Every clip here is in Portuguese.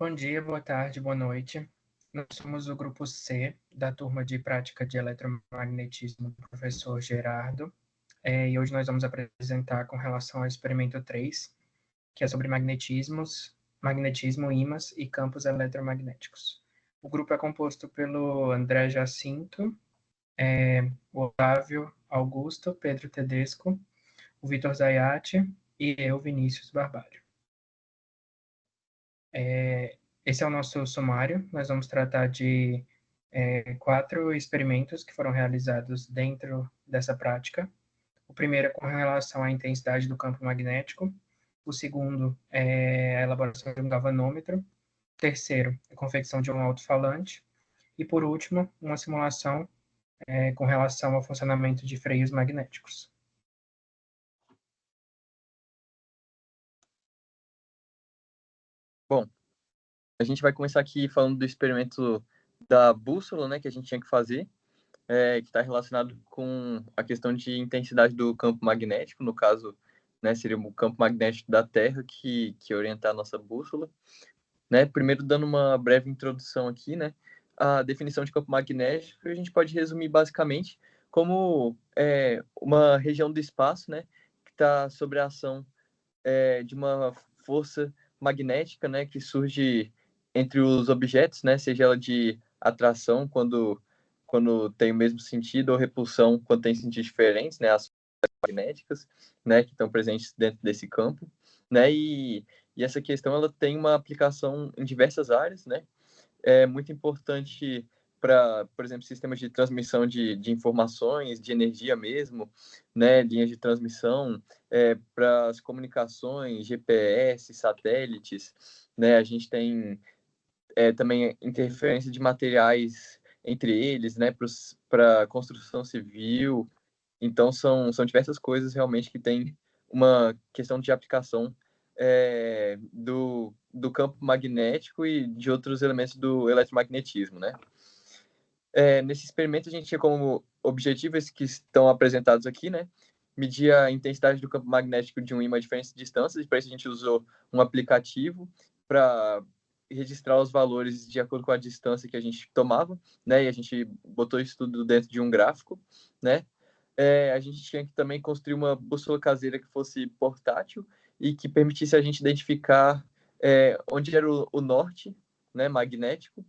Bom dia, boa tarde, boa noite. Nós somos o grupo C da turma de prática de eletromagnetismo do professor Gerardo, e hoje nós vamos apresentar com relação ao experimento 3, que é sobre magnetismo, ímãs e campos eletromagnéticos. O grupo é composto pelo André Jacinto, o Otávio Augusto, Pedro Tedesco, o Vitor Zayati e eu, Vinícius Barbalho. Esse é o nosso sumário. Nós vamos tratar de 4 experimentos que foram realizados dentro dessa prática. O primeiro é com relação à intensidade do campo magnético. O segundo é a elaboração de um galvanômetro. O terceiro, a confecção de um alto-falante. E, por último, uma simulação com relação ao funcionamento de freios magnéticos. Bom, a gente vai começar aqui falando do experimento da bússola, né, que a gente tinha que fazer, que está relacionado com a questão de intensidade do campo magnético, no caso, né, seria o campo magnético da Terra que orienta a nossa bússola. Né? Primeiro, dando uma breve introdução aqui, né, a definição de campo magnético a gente pode resumir basicamente como uma região do espaço, né, que está sob a ação de uma força magnética, né, que surge entre os objetos, né, seja ela de atração quando tem o mesmo sentido ou repulsão quando tem sentidos diferentes, né, as magnéticas, né, que estão presentes dentro desse campo, né, e essa questão ela tem uma aplicação em diversas áreas, né, é muito importante para, por exemplo, sistemas de transmissão de informações, de energia mesmo, né, linhas de transmissão, para as comunicações, GPS, satélites, né, a gente tem também interferência de materiais entre eles, né, para construção civil. Então, são diversas coisas realmente que tem uma questão de aplicação do campo magnético e de outros elementos do eletromagnetismo, né? Nesse experimento, a gente tinha como objetivo esses que estão apresentados aqui, né? Medir a intensidade do campo magnético de um ímã a diferentes distâncias, e para isso a gente usou um aplicativo para registrar os valores de acordo com a distância que a gente tomava, né? E a gente botou isso tudo dentro de um gráfico, né? A gente tinha que também construir uma bússola caseira que fosse portátil e que permitisse a gente identificar onde era o norte, né, magnético,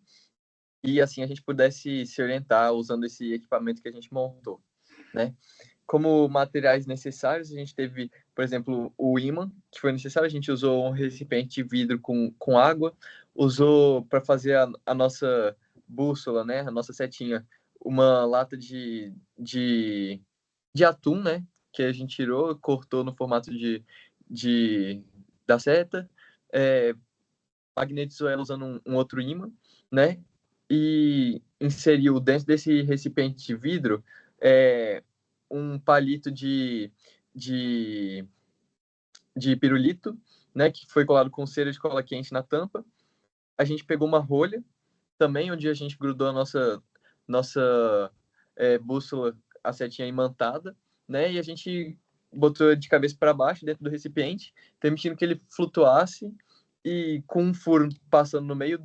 e assim a gente pudesse se orientar usando esse equipamento que a gente montou, né? Como materiais necessários, a gente teve, por exemplo, o ímã, que foi necessário, a gente usou um recipiente de vidro com água, usou para fazer a nossa bússola, né, a nossa setinha, uma lata de atum, né, que a gente tirou, cortou no formato da seta, magnetizou ela usando um outro ímã, né, e inseriu dentro desse recipiente de vidro um palito de, de pirulito, né, que foi colado com cera de cola quente na tampa. A gente pegou uma rolha também, onde a gente grudou a nossa bússola, a setinha imantada, né, e a gente botou de cabeça para baixo dentro do recipiente, permitindo que ele flutuasse e com um furo passando no meio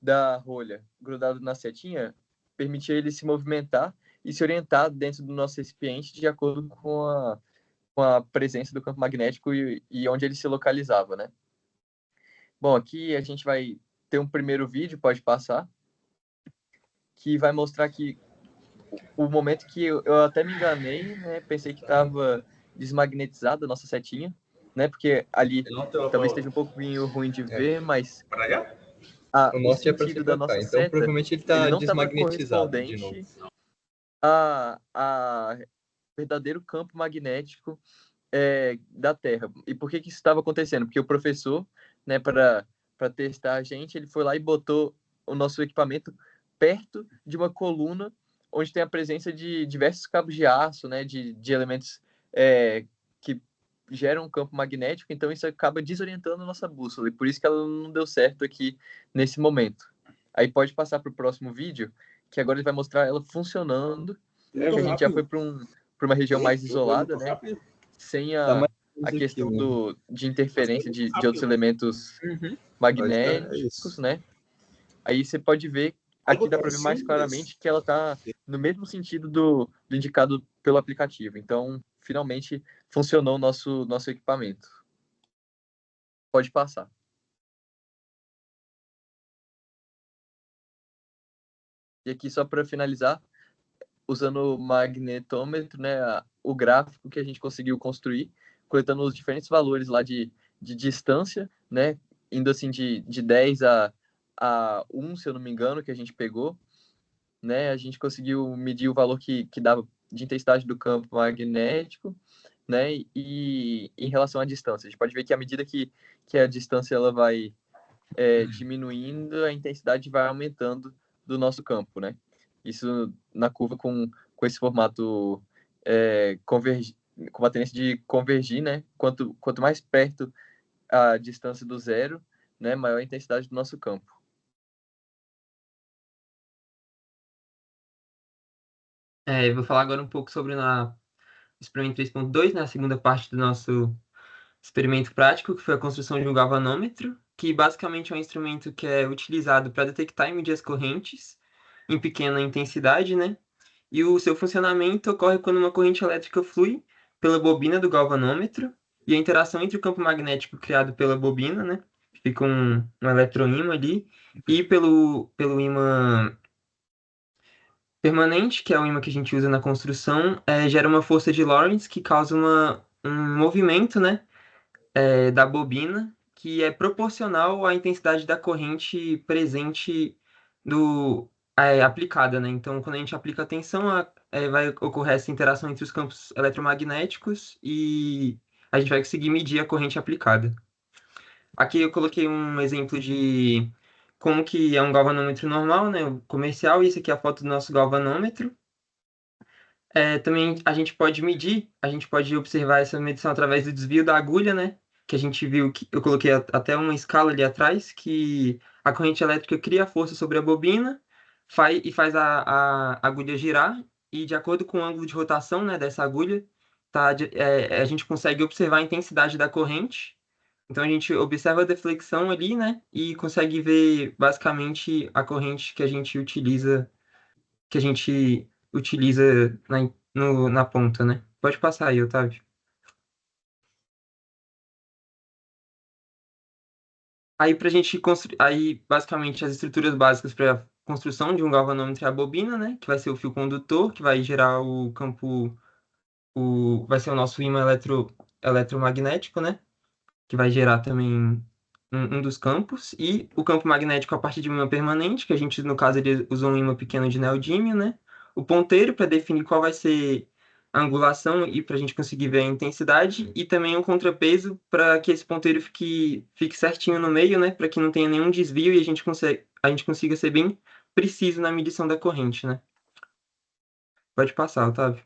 da rolha, grudado na setinha, permitia ele se movimentar e se orientar dentro do nosso recipiente de acordo com a presença do campo magnético e onde ele se localizava, né? Bom, aqui a gente vai ter um primeiro vídeo, pode passar, que vai mostrar que o momento que eu até me enganei, né? Pensei que estava desmagnetizada a nossa setinha, né? Porque ali talvez esteja um pouquinho ruim de ver, mas O o norte é para ser sentido da para cá, nossa então seta, provavelmente ele ele está não estava desmagnetizado de novo. correspondente a verdadeiro campo magnético da Terra. E por que isso estava acontecendo? Porque o professor, né, para testar a gente, ele foi lá e botou o nosso equipamento perto de uma coluna onde tem a presença de diversos cabos de aço, né, de elementos que geram um campo magnético, então isso acaba desorientando a nossa bússola, e por isso que ela não deu certo aqui nesse momento. Aí pode passar para o próximo vídeo, que agora ele vai mostrar ela funcionando, que a gente já foi para uma região mais isolada, né, sem a questão de interferência de outros elementos Uhum. magnéticos, né? Aí você pode ver, aqui dá para ver mais claramente que ela está no mesmo sentido do indicado pelo aplicativo. Então, finalmente, funcionou o nosso equipamento. Pode passar. E aqui, só para finalizar, usando o magnetômetro, né, o gráfico que a gente conseguiu construir, coletando os diferentes valores lá de distância, né, indo assim de 10 a 1, se eu não me engano, que a gente pegou, né, a gente conseguiu medir o valor que dava de intensidade do campo magnético, né, e em relação à distância. A gente pode ver que à medida que a distância ela vai diminuindo, a intensidade vai aumentando do nosso campo, né? Isso na curva com esse formato com a tendência de convergir, né? Quanto mais perto a distância do zero, né, maior a intensidade do nosso campo. Eu vou falar agora um pouco sobre o experimento 3.2, né, a segunda parte do nosso experimento prático, que foi a construção de um galvanômetro, que basicamente é um instrumento que é utilizado para detectar e medir as correntes em pequena intensidade, né? E o seu funcionamento ocorre quando uma corrente elétrica flui pela bobina do galvanômetro e a interação entre o campo magnético criado pela bobina, né? Fica um eletroímã ali, e pelo ímã permanente, que é o ímã que a gente usa na construção, gera uma força de Lorentz que causa um movimento, né, da bobina, que é proporcional à intensidade da corrente presente aplicada, né? Então, quando a gente aplica a tensão, vai ocorrer essa interação entre os campos eletromagnéticos e a gente vai conseguir medir a corrente aplicada. Aqui eu coloquei um exemplo de como que é um galvanômetro normal, né, comercial, e isso aqui é a foto do nosso galvanômetro. Também a gente pode observar essa medição através do desvio da agulha, né? Que a gente viu que eu coloquei até uma escala ali atrás, que a corrente elétrica cria força sobre a bobina faz a agulha girar, e de acordo com o ângulo de rotação, né, dessa agulha, a gente consegue observar a intensidade da corrente. Então a gente observa a deflexão ali, né? E consegue ver basicamente a corrente que a gente utiliza na ponta, né? Pode passar aí, Otávio. Aí pra gente construir, aí basicamente as estruturas básicas para construção de um galvanômetro é a bobina, né? Que vai ser o fio condutor, que vai gerar o campo, vai ser o nosso ímã eletromagnético, né? Que vai gerar também um dos campos, e o campo magnético a partir de um ímã permanente, que a gente, no caso, ele usou um ímã pequeno de neodímio, né? O ponteiro para definir qual vai ser a angulação e para a gente conseguir ver a intensidade, e também um contrapeso para que esse ponteiro fique certinho no meio, né? Para que não tenha nenhum desvio e a gente consiga ser bem preciso na medição da corrente, né? Pode passar, Otávio.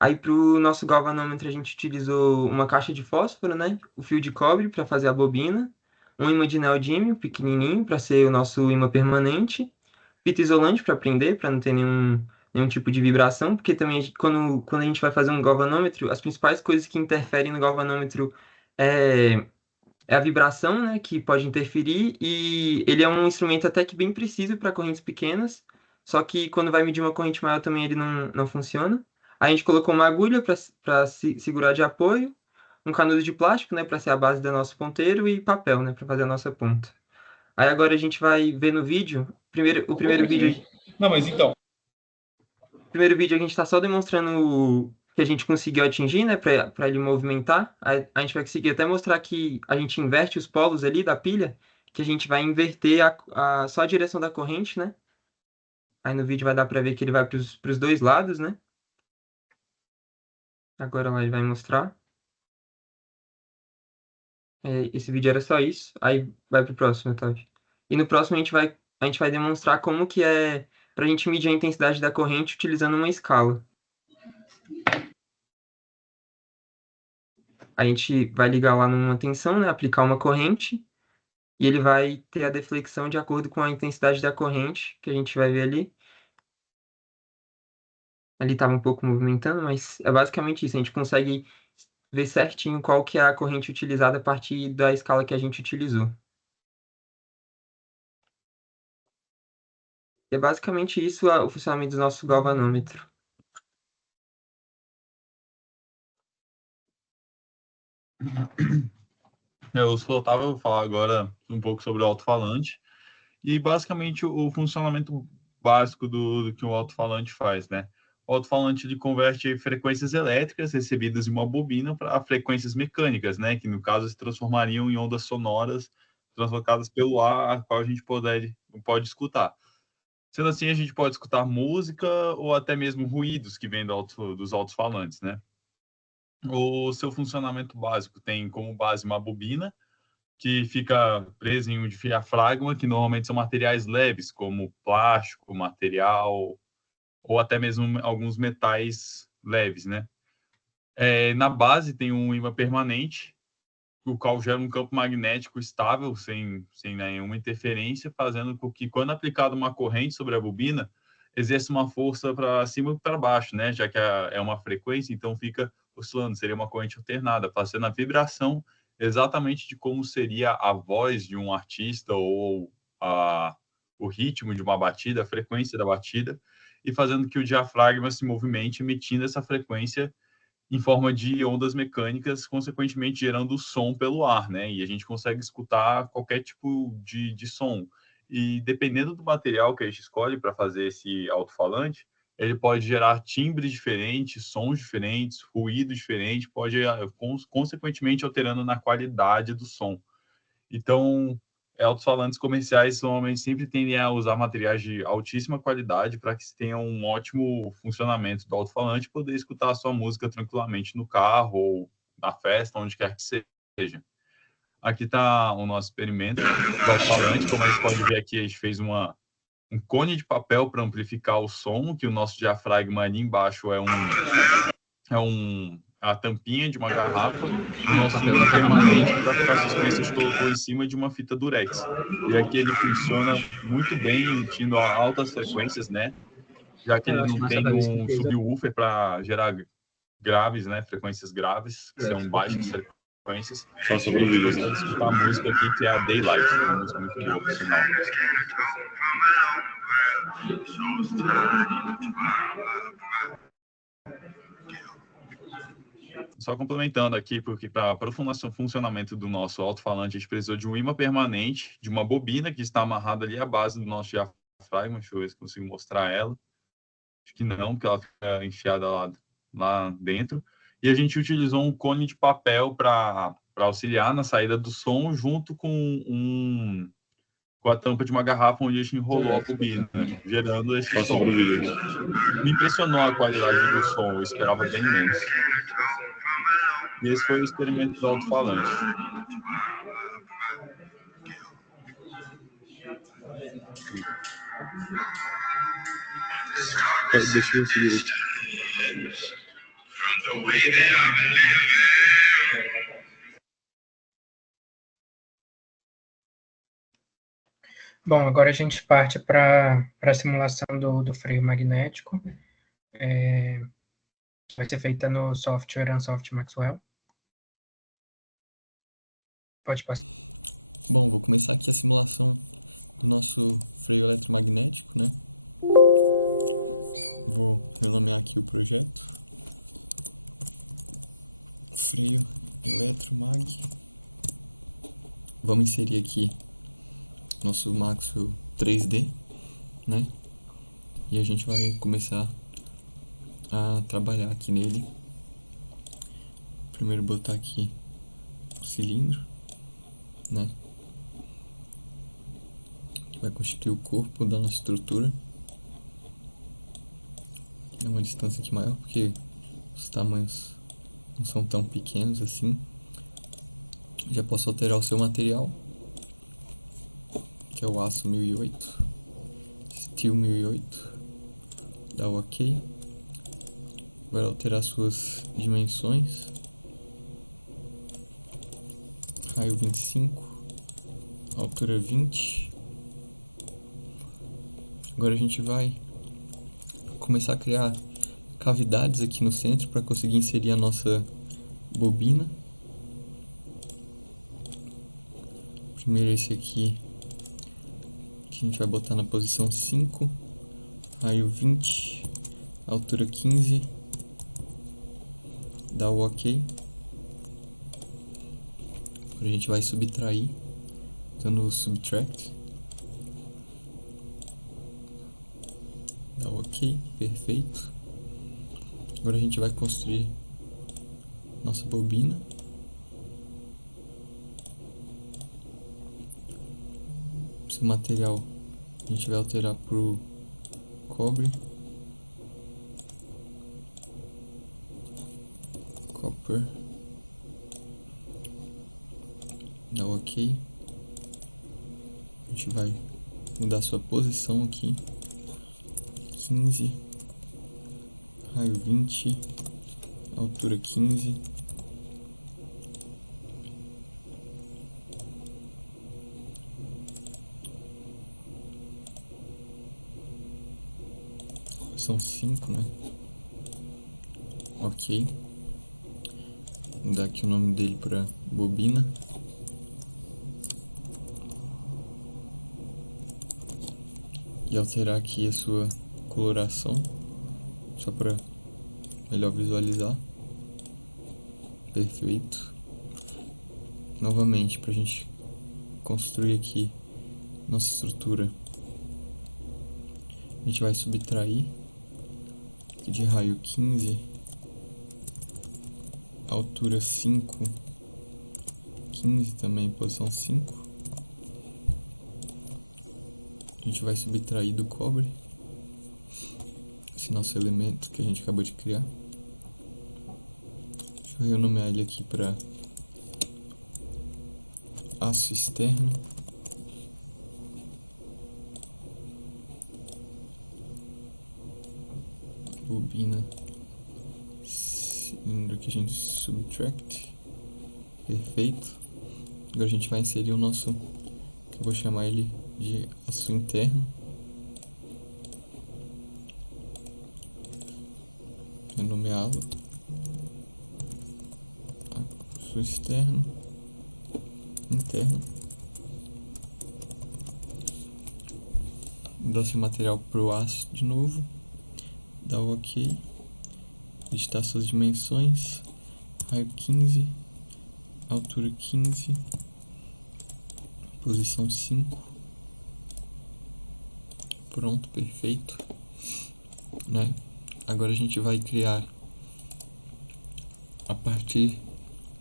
Aí para o nosso galvanômetro a gente utilizou uma caixa de fósforo, né? O fio de cobre para fazer a bobina, um ímã de neodímio pequenininho para ser o nosso ímã permanente, fita isolante para prender, para não ter nenhum tipo de vibração, porque também quando a gente vai fazer um galvanômetro, as principais coisas que interferem no galvanômetro é, é a vibração, né? Que pode interferir, e ele é um instrumento até que bem preciso para correntes pequenas, só que quando vai medir uma corrente maior também ele não funciona. A gente colocou uma agulha para segurar de apoio, um canudo de plástico, né, para ser a base do nosso ponteiro, e papel, né, para fazer a nossa ponta. Aí agora a gente vai ver no vídeo. O primeiro vídeo. Não, mas então. O primeiro vídeo a gente está só demonstrando o que a gente conseguiu atingir, né, para ele movimentar. A gente vai conseguir até mostrar que a gente inverte os polos ali da pilha, que a gente vai inverter só a direção da corrente, né? Aí no vídeo vai dar para ver que ele vai para os dois lados, né? Agora lá ele vai mostrar. Esse vídeo era só isso. Aí vai pro próximo, Otávio. E no próximo a gente vai demonstrar como que é para a gente medir a intensidade da corrente utilizando uma escala. A gente vai ligar lá numa tensão, né? Aplicar uma corrente, e ele vai ter a deflexão de acordo com a intensidade da corrente, que a gente vai ver ali. ali estava um pouco movimentando, mas é basicamente isso. A gente consegue ver certinho qual que é a corrente utilizada a partir da escala que a gente utilizou. E é basicamente isso o funcionamento do nosso galvanômetro. Eu só estava falar agora um pouco sobre o alto-falante e basicamente o funcionamento básico do que o alto-falante faz, né? O alto-falante ele converte frequências elétricas recebidas em uma bobina para frequências mecânicas, né? Que no caso se transformariam em ondas sonoras translocadas pelo ar, a qual a gente pode escutar. Sendo assim, a gente pode escutar música ou até mesmo ruídos que vêm dos alto-falantes, né? O seu funcionamento básico tem como base uma bobina que fica presa em um diafragma, que normalmente são materiais leves, como plástico, material, ou até mesmo alguns metais leves, né? Na base tem um ímã permanente, o qual gera um campo magnético estável, sem nenhuma interferência, fazendo com que, quando aplicada uma corrente sobre a bobina, exerça uma força para cima e para baixo, né? Já que é uma frequência, então fica oscilando, seria uma corrente alternada, fazendo a vibração exatamente de como seria a voz de um artista ou o ritmo de uma batida, a frequência da batida, e fazendo que o diafragma se movimente, emitindo essa frequência em forma de ondas mecânicas, consequentemente gerando som pelo ar, né? E a gente consegue escutar qualquer tipo de som. E dependendo do material que a gente escolhe para fazer esse alto-falante, ele pode gerar timbres diferentes, sons diferentes, ruído diferente, pode, consequentemente, alterando na qualidade do som. Então, alto-falantes comerciais normalmente sempre tendem a usar materiais de altíssima qualidade para que se tenha um ótimo funcionamento do alto-falante e poder escutar a sua música tranquilamente no carro ou na festa, onde quer que seja. Aqui está o nosso experimento do alto-falante. Como a gente pode ver aqui, a gente fez um cone de papel para amplificar o som, que o nosso diafragma ali embaixo a tampinha de uma garrafa, o nosso ímã permanente para ficar suspenso, a gente colocou em cima de uma fita durex. E aqui ele funciona muito bem, emitindo a altas frequências, né? Já que ele não tem um subwoofer para gerar graves, né? Frequências graves, que são baixas frequências. Só sobre o vídeo. Você vai escutar a música aqui, que é a Daylight, uma música muito boa, por sinal. Só complementando aqui, porque para o funcionamento do nosso alto-falante, a gente precisou de um ímã permanente, de uma bobina que está amarrada ali à base do nosso diafragma. Deixa eu ver se consigo mostrar ela. Acho que não, porque ela fica enfiada lá dentro. E a gente utilizou um cone de papel para auxiliar na saída do som, junto com a tampa de uma garrafa onde a gente enrolou a bobina, gerando esse som. Me impressionou a qualidade do som, eu esperava bem menos. E esse foi o experimento do alto-falante. Deixa eu seguir aqui. Bom, agora a gente parte para a simulação do freio magnético. Vai ser feita no software Ansoft Maxwell. Pode passar. Bom, vou começar aqui a simulação do nosso freio eletromagnético, né? Vou renomear aqui o projeto. Freio eletromag. Vamos inserir aqui nosso Maxwell 3D, né? E a gente vai começar a trabalhar aqui nele. Primeiro botar aqui o cilindro, né? Que vai constituir o corpo da nossa estrutura. É uma distância aqui maior porque os tamanhos não são tão pequenos assim. Já posso alterar o seu material, que é o aço 1008, steel 1008, dá o OK. Agora alterar suas dimensões, raio 25, altura 20. Agora a gente vai começar a criar cavidades aqui no centro para conseguir inserir a nossa bobina. Primeiro esse aqui, que a gente vai botar na posição 5, raio 20, altura 15, dá o OK. Agora a gente vai subtrair, dando o subtract, dá o OK, perfeito. Agora a gente vai construir nossa bobina. Esse material a gente vai alterar para o cobre, copper, dá OK. A gente vai mudar sua posição aqui, 15, raio 20, altura 15. São 5, né? OK. Vou dar aqui o nome dele para bobina. E alterar aqui a sua coloração, só para melhor visualizar. Perfeito. Novamente, para a gente construir aqui nossa estrutura, a gente vai subtrair aqui de raio 15, altura 5, 15 também, posição 5. A gente vai subtrair do cobre esse nosso elemento que a gente acabou de criar. Deixa eu renomear ele aqui para aço externo. Bobina cilindro que a gente subtract. Perfeito. Agora a gente vai inserir o nosso, que eu vou chamar ele de aço interno. Renomeá-lo. Aço externo. Interno. Dar esse material pro aço de novo. Dá o OK. Editar suas dimensões. Raio 15. Altura 15. Posição 5. Pronto, perfeito, né? Agora a gente vai criar, a partir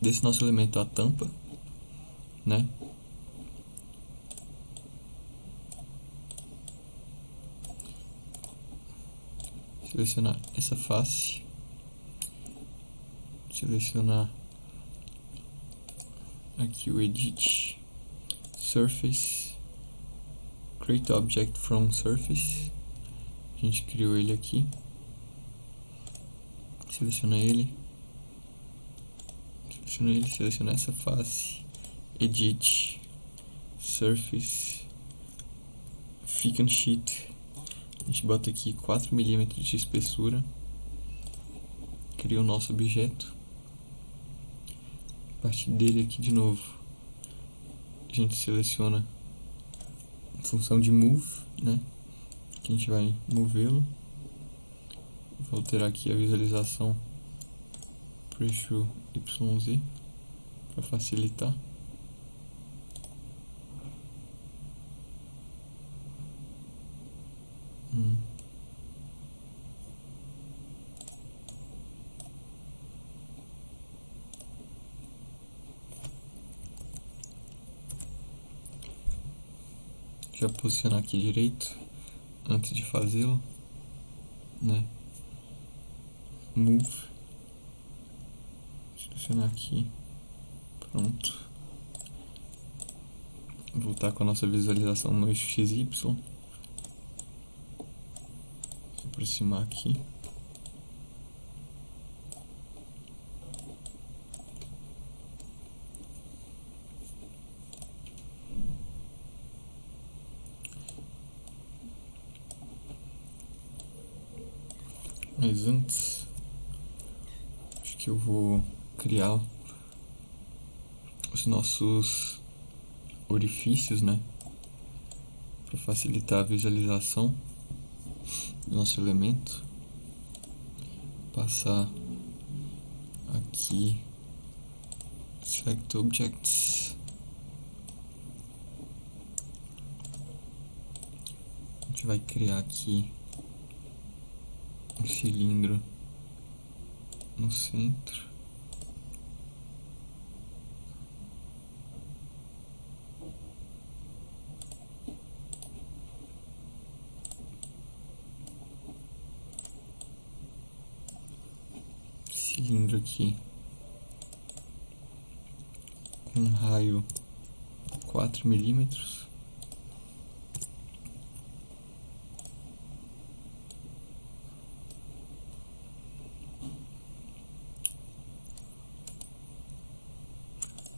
desse nosso elemento, a tampa, né? Selecionar essa face, selecionar aqui o Edit, Surface, Create Object from Surface. A gente criou ele aqui. Seleciona ele. Seleciona essa face. Edit. Surface. Thicken Sheet. A gente bota aqui 4 mm de espessura. Cria o nosso objeto. A partir dele aqui de novo, a gente seleciona função de move, né? Que a gente vai movê-lo. Vou alterar aqui a visualização para eixo YZ para facilitar. Já posicionar aqui direito antes de fazê-lo, né? Move, selecionar aqui, pronto. Voltar com a nossa visualização no eixo XY, aproximar aqui. Mas antes, acho que eu vou criar os nossos orifícios, né? Para facilitar a visualização do nosso elemento. Passar aqui Select Objects. A gente vai criar aqui um cilindro no centro. Cilindro aqui com um raio 4 milímetros.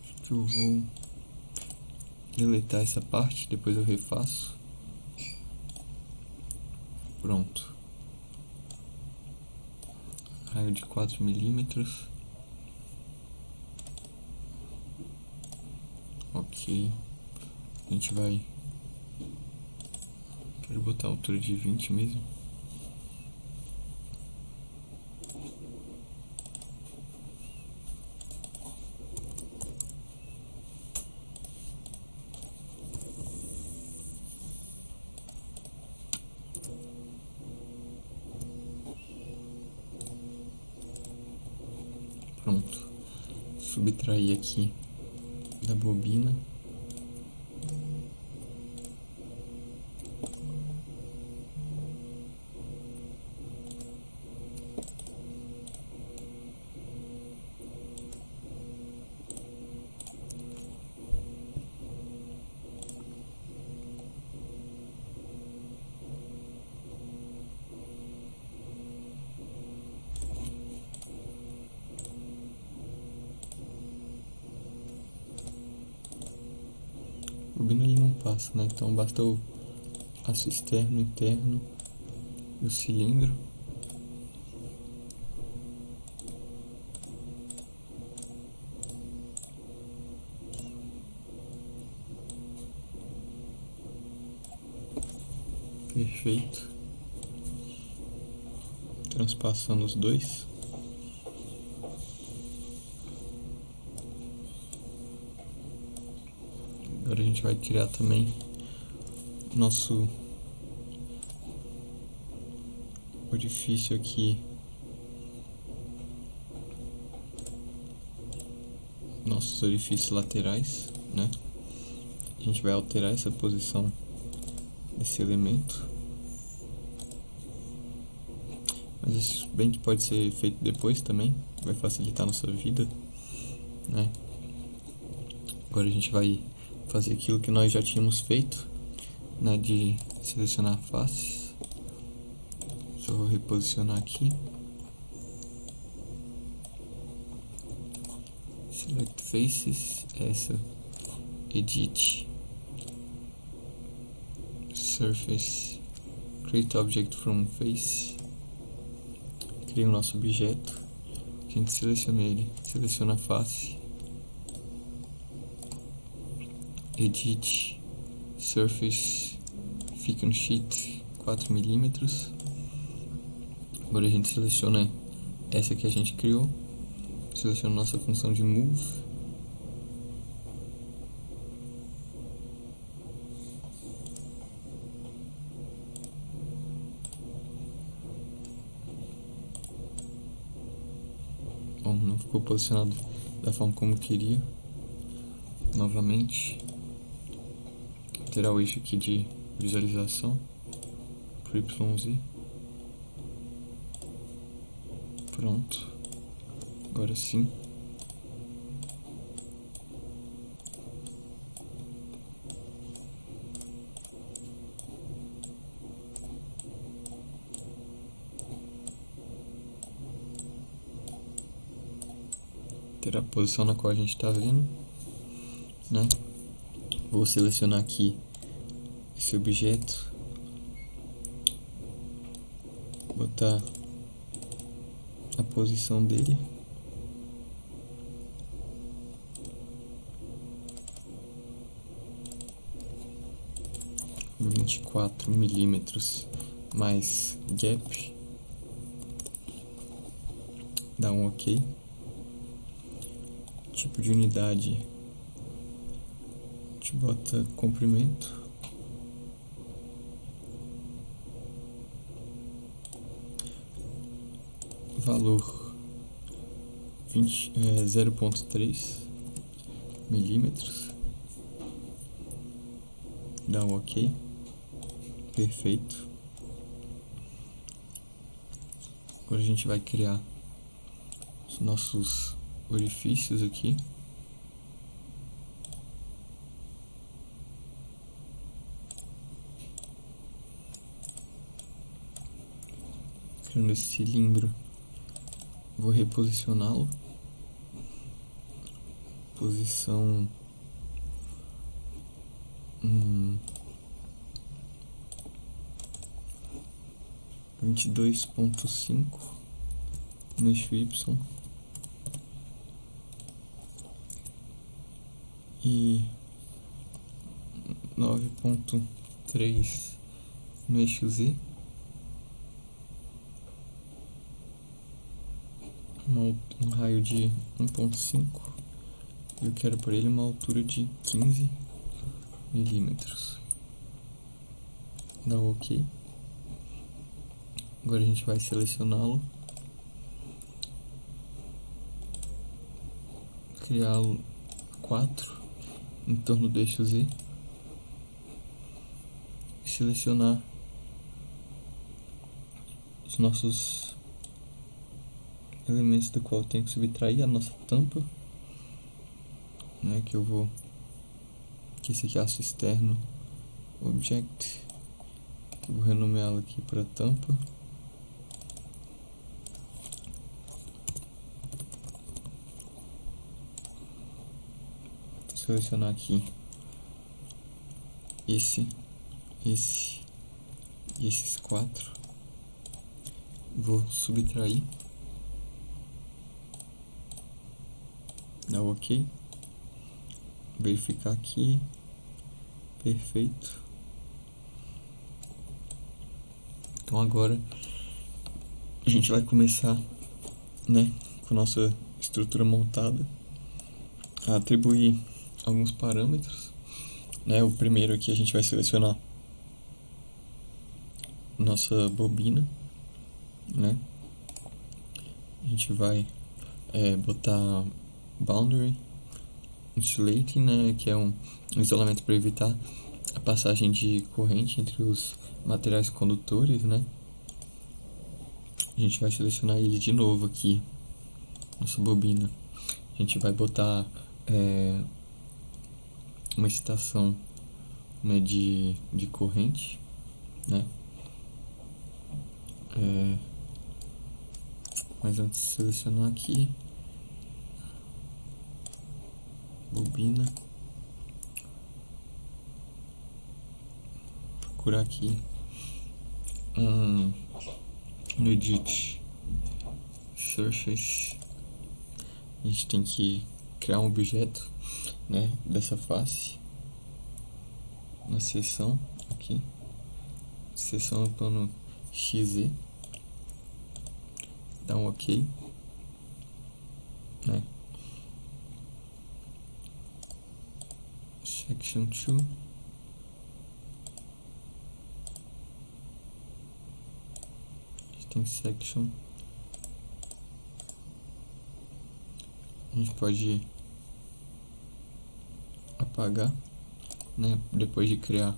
Acho que eu vou deletar essa parte, depois eu refaço. Pronto. Raio de 4 milímetros. Ok. A gente vai... Quero botar a altura de 20 mesmo. Pronto. Subtrair aqui da bobina. O bobina ele não passa, né? Então basta o aço externo, interno e o cilindro. Perfeito. Transpassando os dois. Agora a gente vai criar também nosso orifício aqui, nossos orifícios laterais, né? A gente vai alterar essa posição desse elemento, mas isso bem que pode ser feito depois também, vai facilitar a nossa vida, né? Agora a gente vai fazer aquilo que nós já tínhamos feito, né, de selecionar faces. Só vou reposicionar aqui. Select Faces, essa, Edit, Surface, Create Object from Face. Cria o nosso objeto, a gente seleciona ele, seleciona a face. Edit, Surface, Thicken Sheet 4 milímetros. Agora a gente seleciona essa que a gente criou, seleciona nossa função de Move. Bom, não ficou posicionado da forma como eu queria. Novamente, terá o eixo aqui de visualização para YZ. Pronto. Agora sim. Terá a posição na qual a gente está vendo, né? Vou selecionar aqui esse objeto, botar a posição dele. (24mm) mais gap, dá um OK. Tipo de unidade, a gente bota comprimento, valor 0,3 milímetros, dá um OK. Perfeito. Agora a gente vai criar os nossos orifícios aqui. Criando esse cilindro, vou reposicioná-lo. Posição 22,5 no eixo Y e 9,3 no eixo Z. Um raio de 1,5 e eu quero por ele uma altura de 15 milímetros. Dá OK. Agora a gente vai selecioná-lo, criá-lo 4 em torno do eixo Z e selecionar os nossos elementos do qual eu tenho que subtrair a nossa tampa, né, que esse aqui é aço externo object, eu vou renomeá-lo aqui para tampa. Selecionar aqui esse e esses 4, vou subtrair, dá OK, verificar aqui, perfeito. Então agora a gente vai começar, né, com a nossa estrutura montada, a atribuir alguns parâmetros, né? O primeiro aqui a gente vai selecionar nossa bobina, né? A gente vai botar boundary insulating, né? Que é um isolamento para evitar a passagem de corrente entre os materiais condutores, né? A gente vai selecionar ele de novo aqui, nossa bobina. A gente vai botar uma excitação, né, de corrente, né? Mas antes de selecionar aqui, bobina, procurar aqui no edit surface, a gente tem que criar um objeto, né, dessa face na seção aqui, seção no plano XZ, dá um OK, né? Section 2, a gente tem section, a gente pode apagar, né, depois de criar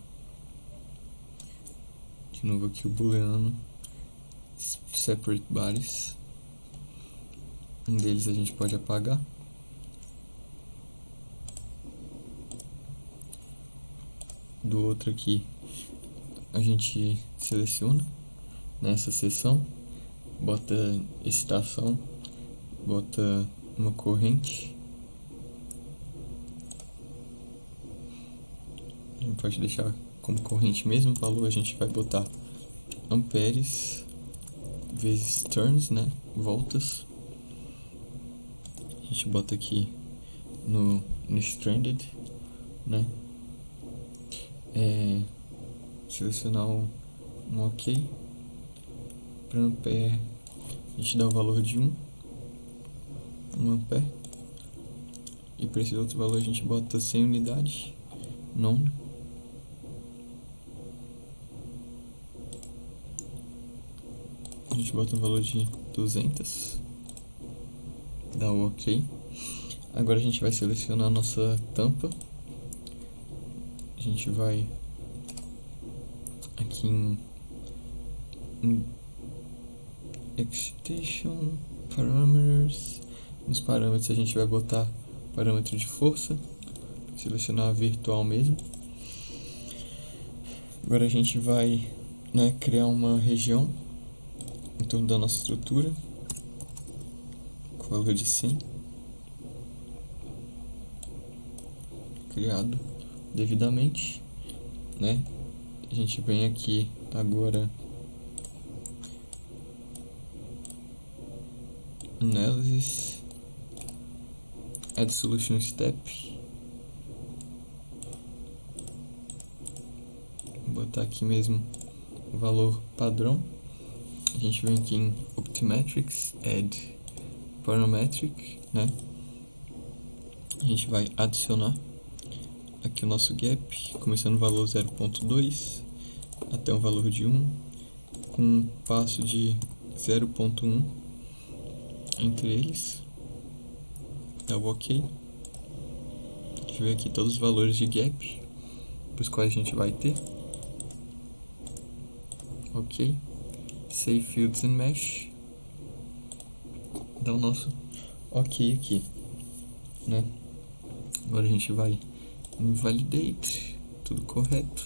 de novo aqui o booleano separate bodies. Um deles a gente pode apagar, do outro aqui a gente seleciona nessa seção, bota excitação, bota uma corrente, a gente pode deixar como corrente mesmo, o valor a gente vai botar amperes vezes turns, né? Voltas. A gente bota aqui no stranded, né? Selecionar um OK. Para ampere a gente dá o valor de 1 ampere. E para esse outro valor a gente bota 100 unidades, none. A gente bota um valor de 200, dá o OK. Agora a gente vai selecionar a nossa tampa. A gente vai aqui em Excitation, Parameters. Nos parâmetros a gente vai botar parâmetro de força, selecionar a virtual mesmo. Agora a gente vai, criar uma região em torno da nossa estrutura com valor de 100, criado devidamente, né? A gente vem aqui agora Analysis, Add Solution Step, vou botar aqui mesmo o valor padrão. A gente vem aqui em Optimetrics, Add Parametric, né? A gente vai adicionar aqui o nosso gap, começando no valor 0.2 até um valor de 1, com um passo de 0.1 entre eles. Dá o OK. A gente vê aqui todos os valores de gap os quais a gente vai ter. OK. Save Fields and Mesh. Dá o nosso OK aqui, né? Agora a gente vai em Validate, tudo correto,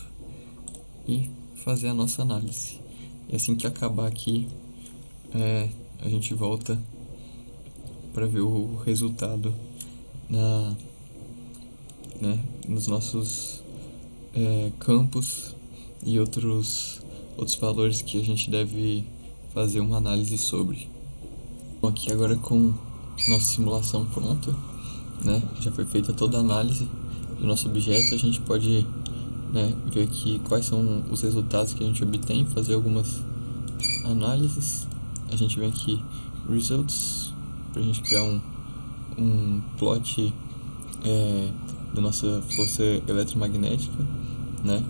e fazer a nossa análise. E assim que acabar aqui, a gente volta para ver o resultado nos nossos campos e outros valores que a gente deve fazer uma análise sobre. Bom, aqui agora com nossa simulação pronta, né, já foi feita toda a análise do nosso objeto, a gente pode ver aqui quais são os resultados que a gente obtém, fazer algumas análises. A gente vem aqui Results, para a gente criar um plot da nossa força eletromagnética, né?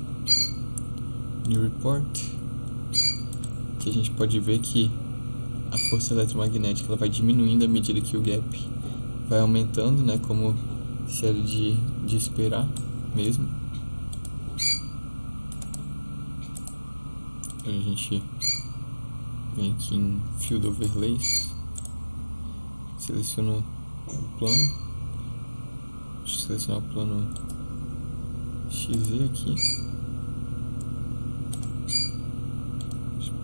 New Report, que a gente pode ver que a força eletromagnética ela vai diminuindo à medida que o gap vai aumentando, né? Como se era de esperar mesmo. A gente vem aqui em Field Overlays, seleciona o plano, deixa eu selecionar o plano XZ aqui,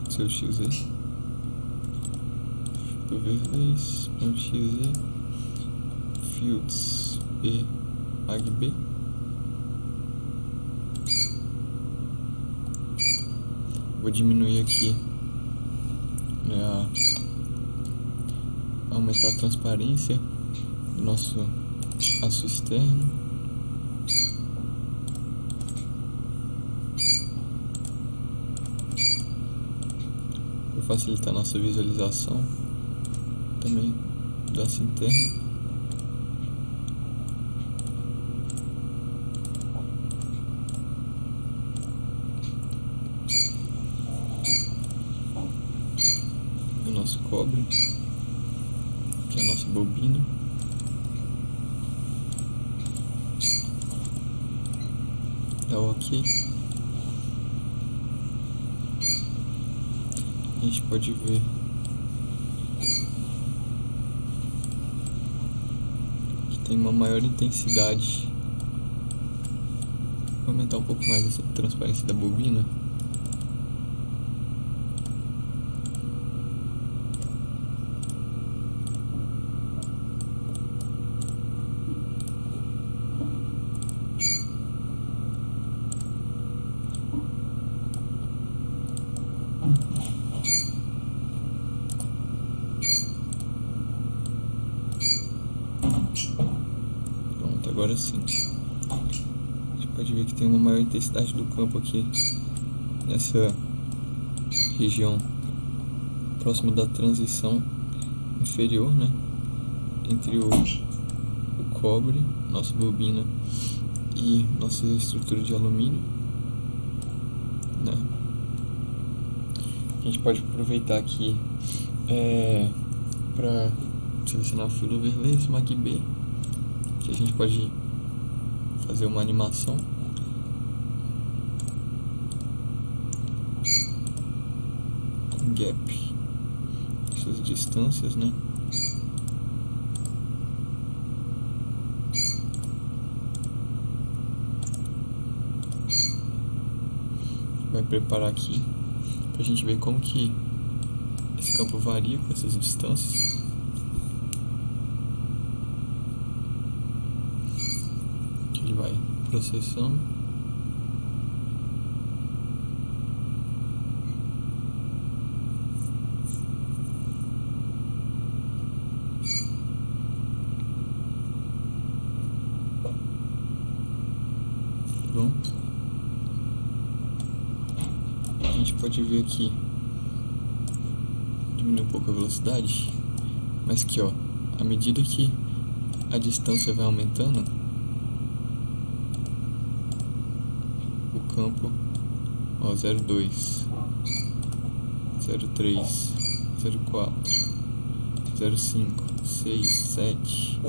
deixa eu XZ, Field Overlays, plano XZ, Fields B, Mag B. Vou diminuir aqui, aumentar a transparência do nosso aço externo. Para facilitar a nossa visualização também do aço interno. Nosso cobre, que é a nossa bobina. Dá o OK. A gente pode ver que tem uma maior intensidade. Vou aumentar um pouco mais essa transparência da bobina. Agora sim. A gente pode ver que tem uma maior intensidade do campo aqui nessa região próximo da transição inferior, né? Entre o cobre, nossa bobina, e nossa estrutura de alumínio, né? A gente pode aproveitar aqui para selecionar o filo overlay, Mag B, que a gente pode fazer uma animação com gap, suas distâncias, né? Vai preparar aqui pra gente ver como que esse campo varia com essas distâncias. Ele vai processando. Pronto. A gente pode ver aqui, diminuir um pouco a velocidade, mas que ó, à medida que a distância vai aumentando, o campo, ó, 0,2, 0,3, 0,4, 0,5, 6, 7,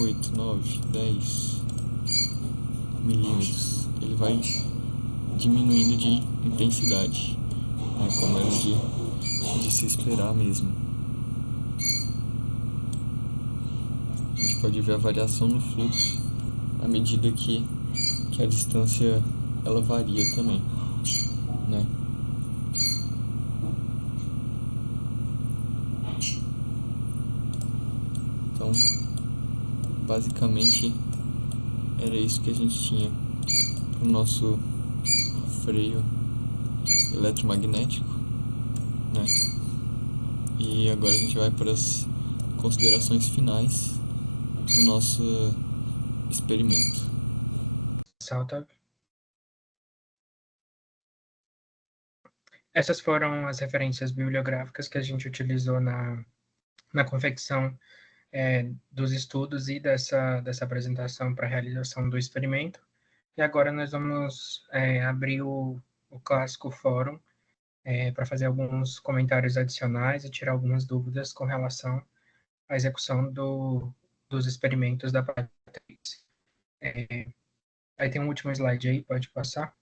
8, 9, 10 milímetros, ele vai diminuindo de intensidade, né, como era de se esperar mesmo. A gente pode ver a variação no fluxo à medida que a distância ela varia também, né? Então, basicamente era isso que a gente tinha para o nosso freio eletromagnético, né? E agora a gente vai para as considerações finais do nosso experimento. Salta. Essas foram as referências bibliográficas que a gente utilizou na confecção dos estudos e dessa apresentação para a realização do experimento. E agora nós vamos abrir o clássico fórum para fazer alguns comentários adicionais e tirar algumas dúvidas com relação à execução dos experimentos da Patrícia. Aí tem um último slide aí, pode passar.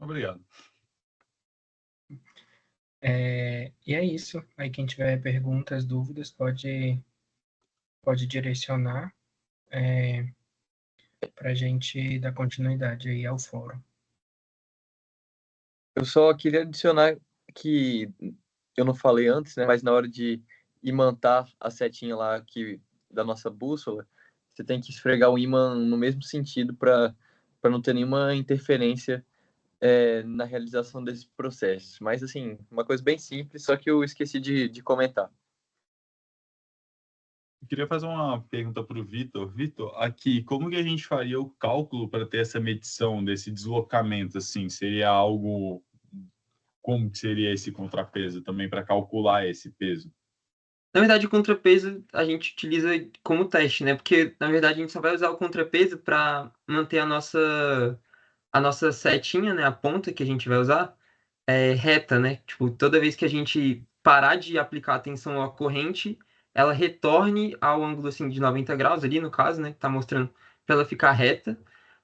Obrigado. E é isso. Aí quem tiver perguntas, dúvidas, pode direcionar para a gente dar continuidade aí ao fórum. Eu só queria adicionar que eu não falei antes, né? Mas na hora de imantar a setinha lá aqui da nossa bússola, você tem que esfregar o ímã no mesmo sentido para não ter nenhuma interferência na realização desses processos. Mas, assim, uma coisa bem simples, só que eu esqueci de comentar. Eu queria fazer uma pergunta para o Vitor. Vitor, aqui, como que a gente faria o cálculo para ter essa medição desse deslocamento? Assim, seria algo... Como que seria esse contrapeso também para calcular esse peso? Na verdade, o contrapeso a gente utiliza como teste, né? Porque, na verdade, a gente só vai usar o contrapeso para manter a nossa setinha, né? A ponta que a gente vai usar, reta, né? Tipo, toda vez que a gente parar de aplicar a tensão à corrente, ela retorne ao ângulo, assim, de 90 graus ali, no caso, né? Que tá mostrando para ela ficar reta.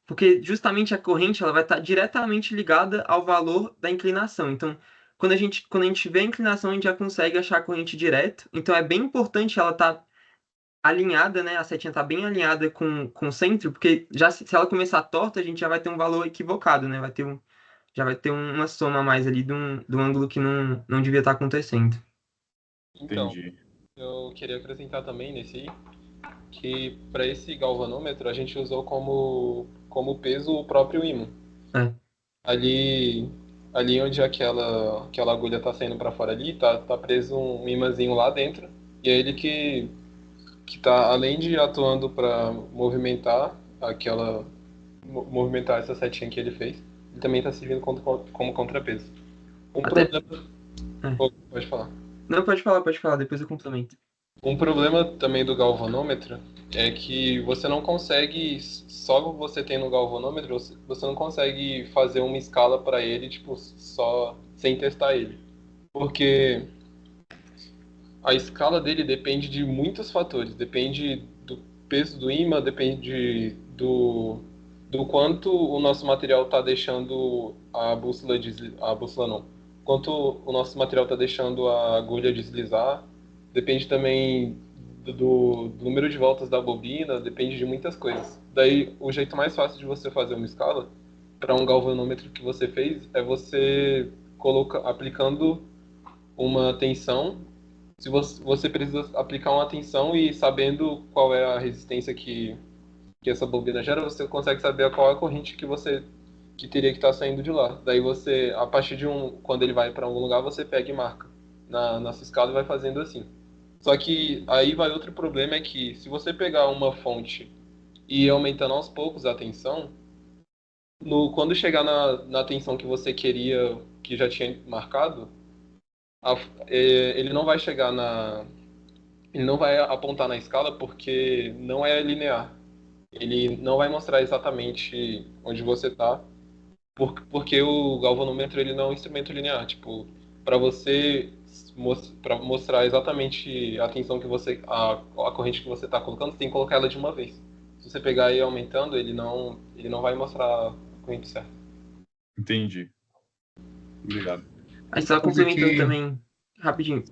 Porque, justamente, a corrente, ela vai estar diretamente ligada ao valor da inclinação. Então, quando a gente vê a inclinação, a gente já consegue achar a corrente direto. Então, é bem importante ela estar alinhada, né? A setinha tá bem alinhada com o centro, porque já se ela começar torta, a gente já vai ter um valor equivocado, né? Já vai ter uma soma a mais ali do ângulo que não devia estar acontecendo. Então, Entendi. eu queria acrescentar também nesse aí, que para esse galvanômetro a gente usou como peso o próprio ímã. É. Ali onde aquela agulha tá saindo para fora ali, tá preso um imãzinho lá dentro, e é ele que está, além de atuando para movimentar essa setinha que ele fez, ele também está servindo como contrapeso. Até. Pode falar. Não, pode falar, depois eu complemento. Um problema também do galvanômetro é que você não consegue, só você tendo o galvanômetro, você não consegue fazer uma escala para ele, tipo, só sem testar ele. Porque a escala dele depende de muitos fatores. Depende do peso do ímã, depende do quanto o nosso material está deixando a bússola não. Quanto o nosso material está deixando a agulha deslizar. Depende também do número de voltas da bobina, depende de muitas coisas. Daí, o jeito mais fácil de você fazer uma escala para um galvanômetro que você fez é você aplicando uma tensão. Se você precisa aplicar uma tensão e sabendo qual é a resistência que essa bobina gera, você consegue saber qual é a corrente que teria que estar saindo de lá. Daí você, a partir de quando ele vai para algum lugar, você pega e marca na sua escala e vai fazendo assim. Só que aí vai outro problema, é que se você pegar uma fonte e ir aumentando aos poucos a tensão, quando chegar na tensão que você queria, que já tinha marcado, ele não vai chegar ele não vai apontar na escala porque não é linear. Ele não vai mostrar exatamente onde você está, porque o galvanômetro ele não é um instrumento linear. Tipo, para você para mostrar exatamente a tensão a corrente que você está colocando, você tem que colocar ela de uma vez. Se você pegar e ir aumentando, ele não vai mostrar a corrente certa. Entendi. Obrigado. A gente só complementando também, rapidinho.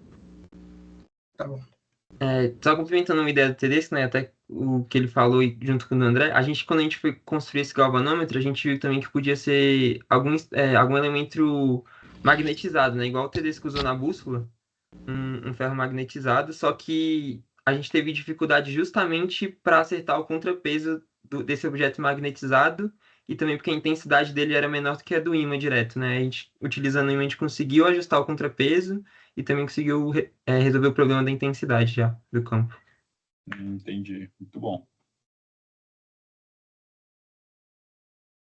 Tá bom. Só complementando uma ideia do Tedesco, né, até o que ele falou junto com o André, quando a gente foi construir esse galvanômetro, a gente viu também que podia ser algum elemento magnetizado, né, igual o Tedesco usou na bússola, um ferro magnetizado, só que a gente teve dificuldade justamente para acertar o contrapeso desse objeto magnetizado e também porque a intensidade dele era menor do que a do ímã direto, né, a gente, utilizando o ímã, a gente conseguiu ajustar o contrapeso e também conseguiu resolver o problema da intensidade já do campo. Entendi. Muito bom.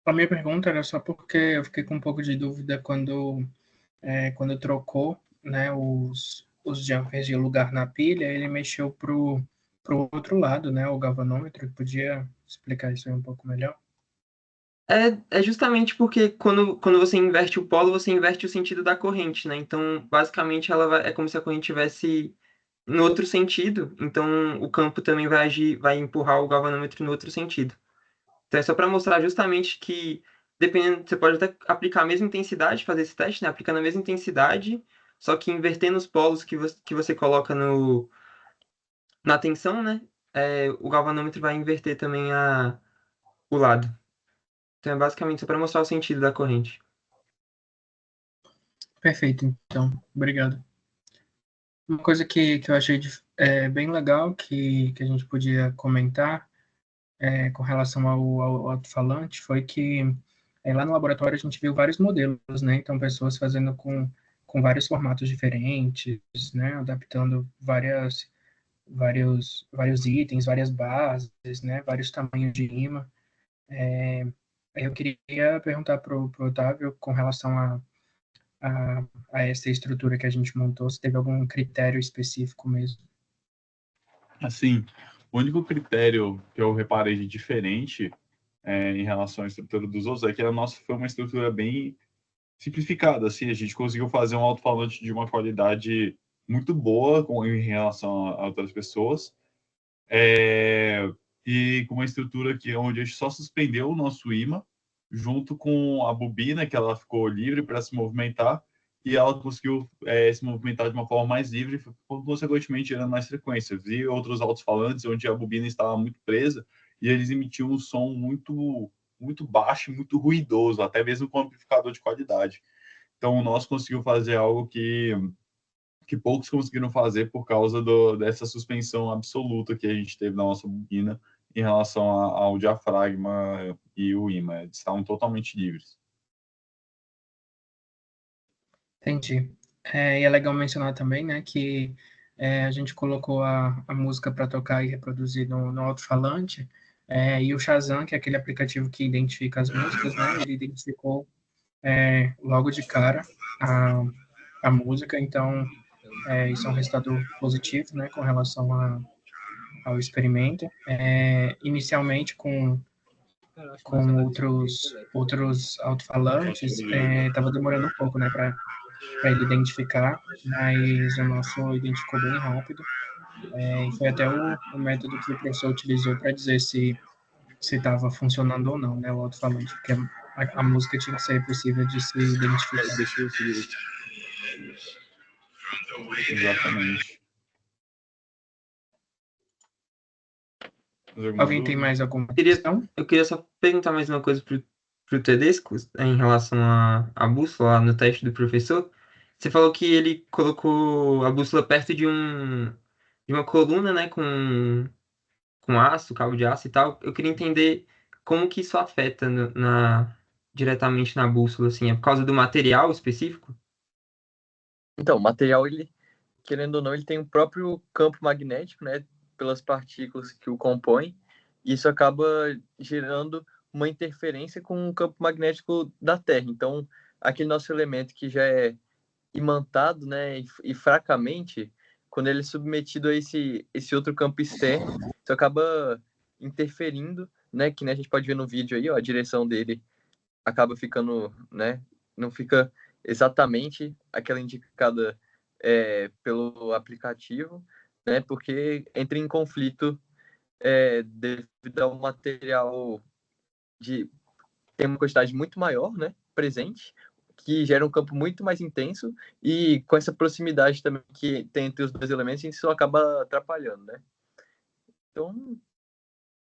A minha pergunta era só porque eu fiquei com um pouco de dúvida quando trocou, né, os jumpers de lugar na pilha, ele mexeu pro outro lado, né, o galvanômetro. Podia explicar isso aí um pouco melhor? É justamente porque quando você inverte o polo, você inverte o sentido da corrente, né? Então, basicamente, é como se a corrente tivesse no outro sentido. Então, o campo também vai agir, vai empurrar o galvanômetro no outro sentido. Então, é só para mostrar justamente que, dependendo, você pode até aplicar a mesma intensidade, fazer esse teste, né? Aplicando a mesma intensidade, só que invertendo os polos que você coloca na tensão, né? O galvanômetro vai inverter também o lado. Então, é basicamente só para mostrar o sentido da corrente. Perfeito, então. Obrigado. Uma coisa que eu achei bem legal que a gente podia comentar com relação ao alto-falante foi que lá no laboratório a gente viu vários modelos, né? Então, pessoas fazendo com vários formatos diferentes, né? Adaptando vários itens, várias bases, né? Vários tamanhos de imã. Eu queria perguntar para o Otávio com relação a essa estrutura que a gente montou, se teve algum critério específico mesmo. Assim, o único critério que eu reparei de diferente em relação à estrutura dos outros é que a nossa foi uma estrutura bem simplificada, assim, a gente conseguiu fazer um alto-falante de uma qualidade muito boa em relação a outras pessoas, e com uma estrutura onde a gente só suspendeu o nosso ímã junto com a bobina, que ela ficou livre para se movimentar, e ela conseguiu se movimentar de uma forma mais livre, consequentemente gerando mais frequências. E outros alto-falantes onde a bobina estava muito presa e eles emitiam um som muito baixo, muito ruidoso, até mesmo com amplificador de qualidade. Então, nós conseguimos fazer algo que poucos conseguiram fazer por causa dessa suspensão absoluta que a gente teve na nossa bobina em relação ao diafragma e o ímã. Eles estavam totalmente livres. Entendi. E é legal mencionar também, né, que a gente colocou a música para tocar e reproduzir no alto-falante, e o Shazam, que é aquele aplicativo que identifica as músicas, né, ele identificou logo de cara a música, então isso é um resultado positivo, né, com relação ao experimento. Inicialmente com outros alto-falantes, estava demorando um pouco, né, para ele identificar, mas o nosso identificou bem rápido. E foi até o método que o professor utilizou para dizer se estava funcionando ou não, né, o alto-falante, porque a música tinha que ser possível de se identificar. Deixa eu seguir. Exatamente. Alguém tem mais alguma questão? Eu queria só perguntar mais uma coisa pro Tedesco em relação à bússola lá no teste do professor. Você falou que ele colocou a bússola perto de uma coluna, né, com aço, cabo de aço e tal. Eu queria entender como que isso afeta diretamente na bússola, assim. É por causa do material específico? Então, o material, ele, querendo ou não, ele tem o próprio campo magnético, né, pelas partículas que o compõem, e isso acaba gerando uma interferência com o campo magnético da Terra. Então, aquele nosso elemento que já é imantado, né, e fracamente, quando ele é submetido a esse outro campo externo, isso acaba interferindo, né, que né, a gente pode ver no vídeo aí, ó, a direção dele acaba ficando, né, não fica exatamente aquela indicada pelo aplicativo, né, porque entra em conflito devido ao material tem uma quantidade muito maior, né, presente, que gera um campo muito mais intenso e com essa proximidade também que tem entre os dois elementos, isso acaba atrapalhando, né? Então,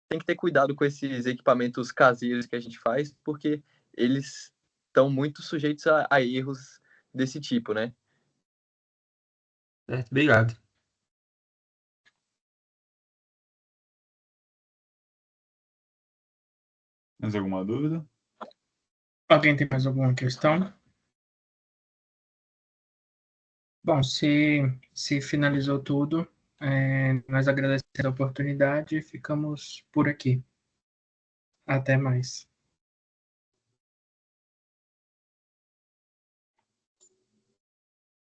tem que ter cuidado com esses equipamentos caseiros que a gente faz, porque eles estão muito sujeitos a erros desse tipo, né? Certo, obrigado. Mais alguma dúvida? Alguém tem mais alguma questão? Bom, se finalizou tudo, nós agradecemos a oportunidade e ficamos por aqui. Até mais.